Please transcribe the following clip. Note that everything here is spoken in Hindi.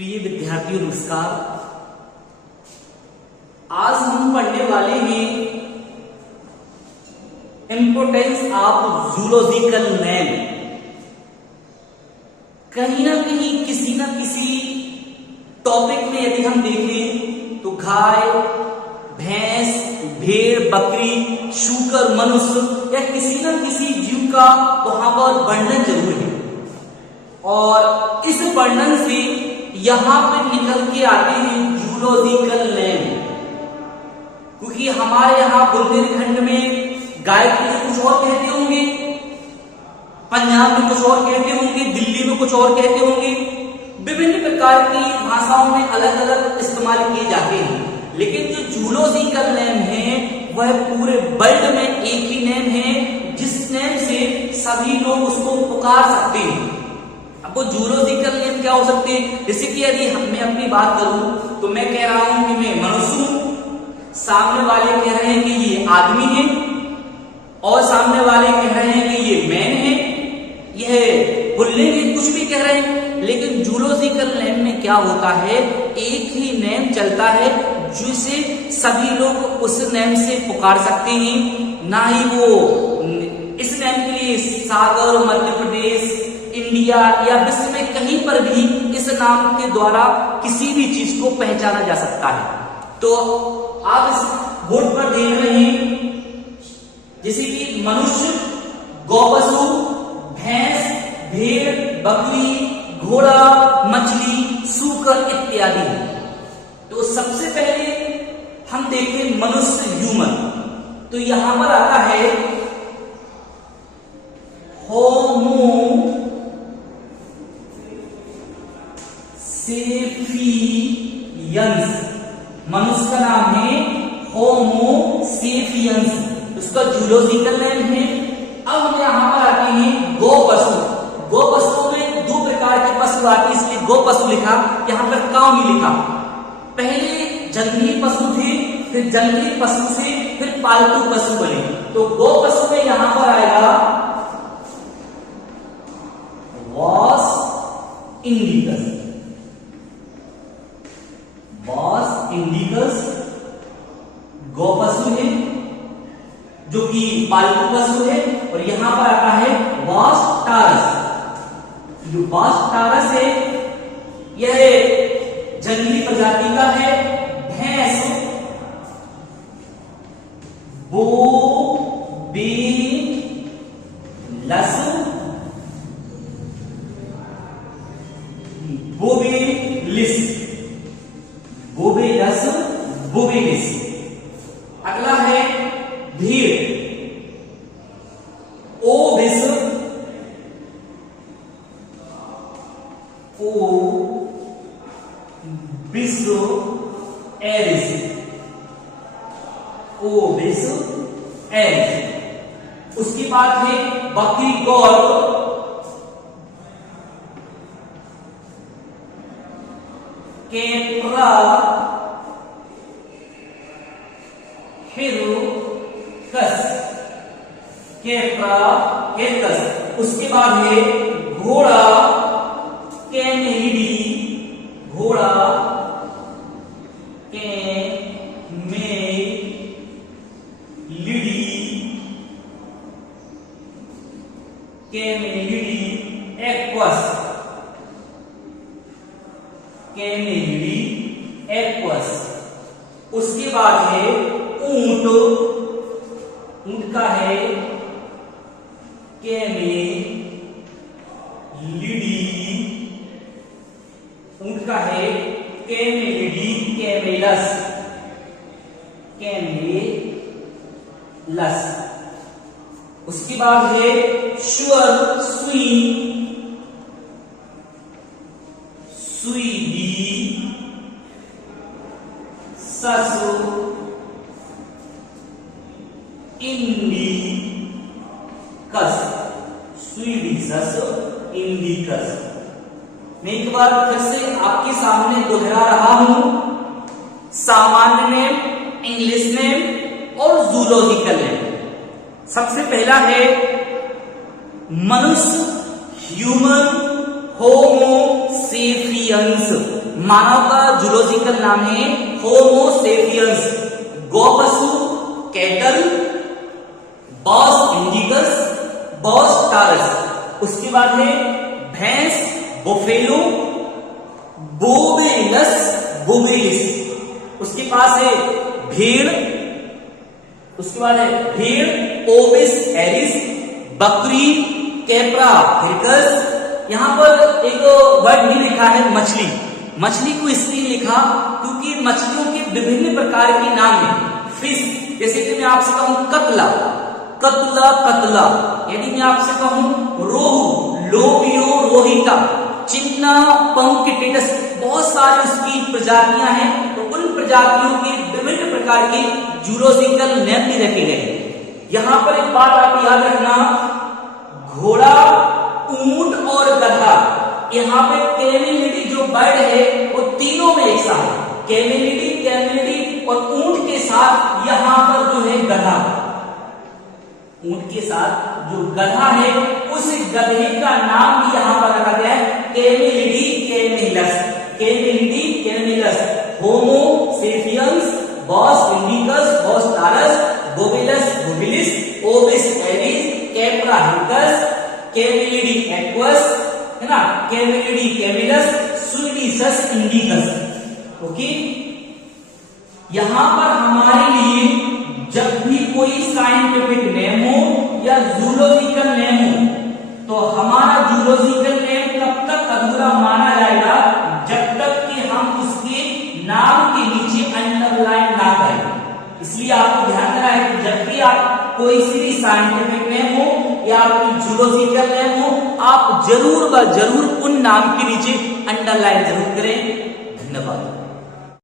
प्रिय विद्यार्थियों नमस्कार। आज हम पढ़ने वाले हैं इंपोर्टेंस ऑफ जूलॉजिकल नेम। कहीं ना कहीं किसी ना किसी टॉपिक में यदि हम देखें तो गाय, भैंस, भेड़, बकरी, शूकर, मनुष्य या किसी न किसी जीव का वहां पर वर्णन जरूर है और इस वर्णन से यहां पे निकल के आते हैं जूलॉजिकल नेम। क्योंकि हमारे यहाँ बुंदेलखंड में गाय को कुछ और कहते होंगे, पंजाब में कुछ और कहते होंगे, दिल्ली में कुछ और कहते होंगे, विभिन्न प्रकार की भाषाओं में अलग अलग इस्तेमाल किए जाते हैं। लेकिन जो जूलॉजिकल नेम है वह पूरे वर्ल्ड में एक ही नेम है जिस नेम से सभी लोग उसको पुकार सकते हैं। अब वो जूलॉजिकल नेम क्या हो सकते हैं? जैसे कि यदि मैं अपनी बात करूं तो मैं कह रहा हूं कि मैं मनुष्य हूं, सामने वाले कह रहे हैं कि ये आदमी है और सामने वाले कह रहे हैं कि ये मैन है, यह बुल्ले है, कुछ भी कह रहे हैं। लेकिन जूलॉजिकल नेम में क्या होता है, एक ही नेम चलता है जिसे सभी लोग उस नेम से पुकार सकते हैं। ना ही वो इस नेम के लिए सागर, मध्य प्रदेश, इंडिया या विश्व में कहीं पर भी इस नाम के द्वारा किसी भी चीज को पहचाना जा सकता है। तो आप इस बोर्ड पर देख रहे हैं जैसे कि मनुष्य, गौपशु, भैंस, भेड़, बकरी, घोड़ा, मछली, सूकर इत्यादि। तो सबसे पहले हम देखें मनुष्य, ह्यूमन। तो यहां पर आता है होमो सेपियंस। मनुष्य का नाम है होमो सेपियंस, उसका जूलॉजिकल नेम है। अब हम यहां पर आते हैं गोपशु। गोपशु में दो प्रकार के पशु आते हैं, इसलिए गोपशु लिखा, यहां पर काऊ नहीं लिखा। पहले जंगली पशु थे, फिर जंगली पशु से फिर पालतू पशु बने। तो गोपशु में यहां पर आएगा वॉस इंडिकस। वॉस इंडिकस गोपशु है जो कि पालतू पशु है। और यहां पर आता है वॉस टारस। जो वॉस टारस है यह जंगली प्रजाति का है। भैंस बोबेलस। बोबेलिस। बोबेलस, बोबेलिस। अगला है भेड़, ओबिस, बिसो एरिस। Obese Eris. उसके बाद है बकरी, गौर, कैप्रा हेरुकस। कैप्रा हेरुकस। उसके बाद है घोड़ा, कैमेलिडी। घोड़ा कैमेलिडी। कैमेलिडी एक्वस। कैमेलिडी एक्वस। उसके बाद है ऊंट। ऊंट का है कैमेलिडी। ऊंट का है कैमेलिडी कैमेलस। कैमेलस। उसके बाद है शुअर, सुई, सुईडी, ससु, इंडिकस। स्वीडिशस इंडिकस। मैं एक बार फिर से आपके सामने दोहरा रहा हूं, सामान्य नेम, इंग्लिश नेम और जूलॉजिकल नेम। सबसे पहला है मनुष्य, ह्यूमन, होमो सेपियंस। मानव का जूलॉजिकल नाम है होमो सेपियंस। गौ पशु cattle, boss indicus, Bos Taurus. उसके बाद है भैंस बोफेलो, बोबेलस बोबेलिस। उसके पास है भेड़, उसके बाद है भेड़ ओबिस एरिस, बकरी कैप्रा हिरकस। यहां पर एक वर्ड भी लिखा है मछली। मछली को इसलिए लिखा क्योंकि मछलियों के विभिन्न प्रकार के नाम है फिश। जैसे कि मैं आपसे कहूं कतला, कतला कतला। यदि मैं आपसे कहूं रोहू, लोबियो रोहिता, चिन्ना पंकिटेटस, बहुत सारी उसकी प्रजातियां हैं। तो उन प्रजातियों के विभिन्न प्रकार के जूलॉजिकल नेम भी रखे गए। यहां पर एक बात आप याद रखना, घोड़ा, ऊंट और गधा, यहाँ पे कैमेलिडी जो बर्ड है वो तीनों में एक साथ, कैमेलिडी कैमेलिडी और ऊंट के साथ यहाँ पर जो है गधा, ऊंट के साथ जो गधा है उस गधे का नाम भी यहाँ पर रखा गया है Camelidae Camelus, Camelidae Camelus. Homo sapiens, Bos indicus, Bos taurus, Bubalus bubalis, Ovis aries, Capra hircus, Camelidae Equus, है ना, कैमेलिडी कैमिलस, स्वीडिशस इंडिकस। ओके, यहां पर हमारे लिए जब भी कोई साइंटिफिक नेम हो या जूलॉजिकल नेम हो तो हमारा जूलॉजिकल नेम तब तक अधूरा माना जाएगा जब तक कि हम उसके नाम के नीचे अंडरलाइन ना करें। इसलिए आपको ध्यान देना है कि जब भी आप कोई सी भी साइंटिफिक नेम हो या आपकी जूलॉजिकल नेम हो, आप जरूर व जरूर उन नाम के नीचे अंडरलाइन जरूर करें।